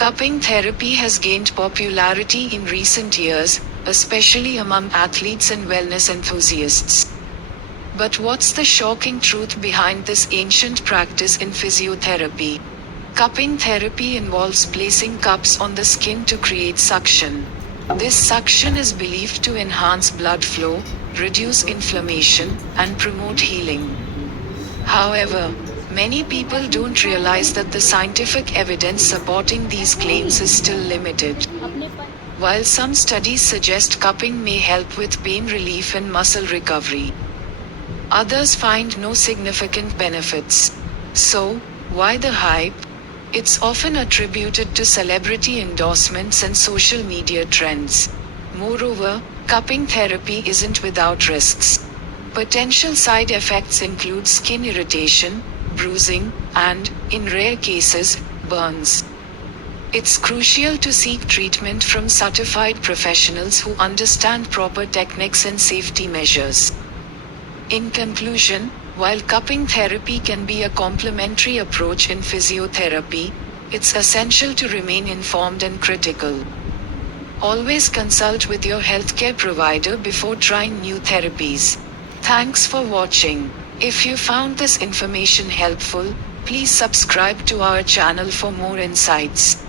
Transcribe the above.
Cupping therapy has gained popularity in recent years, especially among athletes and wellness enthusiasts. But what's the shocking truth behind this ancient practice in physiotherapy? Cupping therapy involves placing cups on the skin to create suction. This suction is believed to enhance blood flow, reduce inflammation, and promote healing. However, many people don't realize that the scientific evidence supporting these claims is still limited. While some studies suggest cupping may help with pain relief and muscle recovery, others find no significant benefits. So, why the hype? It's often attributed to celebrity endorsements and social media trends. Moreover, cupping therapy isn't without risks. Potential side effects include skin irritation, bruising, and, in rare cases, burns. It's crucial to seek treatment from certified professionals who understand proper techniques and safety measures. In conclusion, while cupping therapy can be a complementary approach in physiotherapy, it's essential to remain informed and critical. Always consult with your healthcare provider before trying new therapies. Thanks for watching. If you found this information helpful, please subscribe to our channel for more insights.